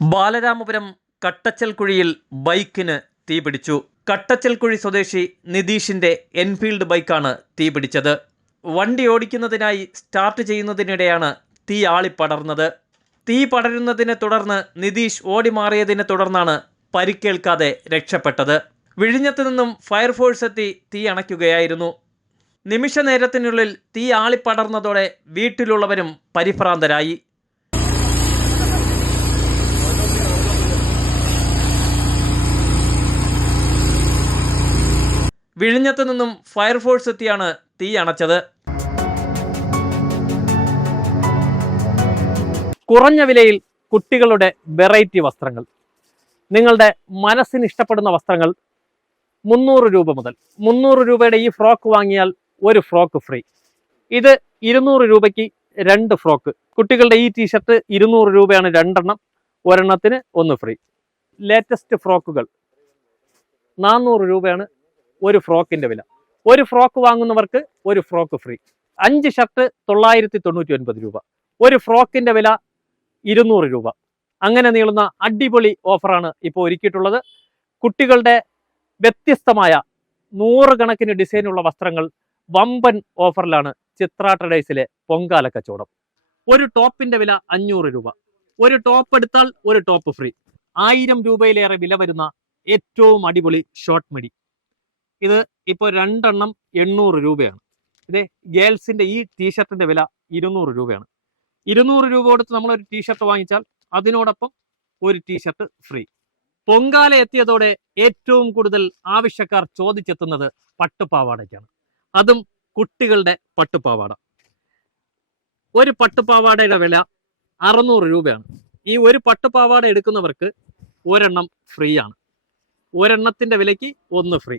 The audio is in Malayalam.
ബാലരാമപുരം കട്ടച്ചൽക്കുഴിയിൽ ബൈക്കിന് തീപിടിച്ചു. കട്ടച്ചൽക്കുഴി സ്വദേശി നിതീഷിന്റെ എൻഫീൽഡ് ബൈക്കാണ് തീപിടിച്ചത്. വണ്ടി ഓടിക്കുന്നതിനായി സ്റ്റാർട്ട് ചെയ്യുന്നതിനിടെയാണ് തീ ആളിപ്പടർന്നത്. തീ പടരുന്നതിനെ തുടർന്ന് നിതീഷ് ഓടി മാറിയതിനെ തുടർന്നാണ് പരിക്കേൽക്കാതെ രക്ഷപ്പെട്ടത്. വിഴിഞ്ഞത്ത് നിന്നും ഫയർഫോഴ്സ് എത്തി തീ അണയ്ക്കുകയായിരുന്നു. നിമിഷ നേരത്തിനുള്ളിൽ തീ ആളിപ്പടർന്നതോടെ വീട്ടിലുള്ളവരും പരിഭ്രാന്തരായി. വിഴിഞ്ഞത്ത് നിന്നും ഫയർഫോഴ്സ് എത്തിയാണ് തീ അണച്ചത്. കുറഞ്ഞ വിലയിൽ കുട്ടികളുടെ വെറൈറ്റി വസ്ത്രങ്ങൾ, നിങ്ങളുടെ മനസ്സിന് ഇഷ്ടപ്പെടുന്ന വസ്ത്രങ്ങൾ 300 രൂപ മുതൽ. 300 രൂപയുടെ ഈ ഫ്രോക്ക് വാങ്ങിയാൽ ഒരു ഫ്രോക്ക് ഫ്രീ. ഇത് 200 രൂപയ്ക്ക് 2 ഫ്രോക്ക്. കുട്ടികളുടെ ഈ ടീഷർട്ട് 200 രൂപയാണ് 2 എണ്ണം, ഒരെണ്ണത്തിന് 1 ഫ്രീ. ലേറ്റസ്റ്റ് ഫ്രോക്കുകൾ 400 രൂപയാണ് ഒരു ഫ്രോക്കിന്റെ വില. ഒരു ഫ്രോക്ക് വാങ്ങുന്നവർക്ക് ഒരു ഫ്രോക്ക് ഫ്രീ. 5 ഷർട്ട് 999 രൂപ. ഒരു ഫ്രോക്കിന്റെ വില 200 രൂപ. അങ്ങനെ നീളുന്ന അടിപൊളി ഓഫറാണ് ഇപ്പോൾ ഒരുക്കിയിട്ടുള്ളത്. കുട്ടികളുടെ വ്യത്യസ്തമായ 100 കണക്കിന് ഡിസൈനുള്ള വസ്ത്രങ്ങൾ വമ്പൻ ഓഫറിലാണ് ചിത്ര ട്രഡേഴ്സിലെ പൊങ്കാല കച്ചവടം. ഒരു ടോപ്പിന്റെ വില 500 രൂപ. ഒരു ടോപ്പ് എടുത്താൽ ഒരു ടോപ്പ് ഫ്രീ. 1000 രൂപയിലേറെ വില വരുന്ന ഏറ്റവും അടിപൊളി ഷോർട്ട് മിഡി. ഇത് ഇപ്പോൾ 2 എണ്ണം 800 രൂപയാണ്. ഇതേ ഗേൾസിന്റെ ഈ ടീഷർട്ടിന്റെ വില 200 രൂപയാണ്. 200 രൂപ കൊടുത്ത് നമ്മളൊരു ടീഷർട്ട് വാങ്ങിച്ചാൽ അതിനോടൊപ്പം ഒരു ടീഷർട്ട് ഫ്രീ. പൊങ്കാല എത്തിയതോടെ ഏറ്റവും കൂടുതൽ ആവശ്യക്കാർ ചോദിച്ചെത്തുന്നത് പട്ടുപാവാടയ്ക്കാണ്. അതും കുട്ടികളുടെ പട്ടുപാവാട. ഒരു പട്ടുപാവാടയുടെ വില 600 രൂപയാണ്. ഈ ഒരു പട്ടുപാവാട എടുക്കുന്നവർക്ക് ഒരെണ്ണം ഫ്രീ ആണ്. ഒരെണ്ണത്തിന്റെ വിലയ്ക്ക് 1 ഫ്രീ.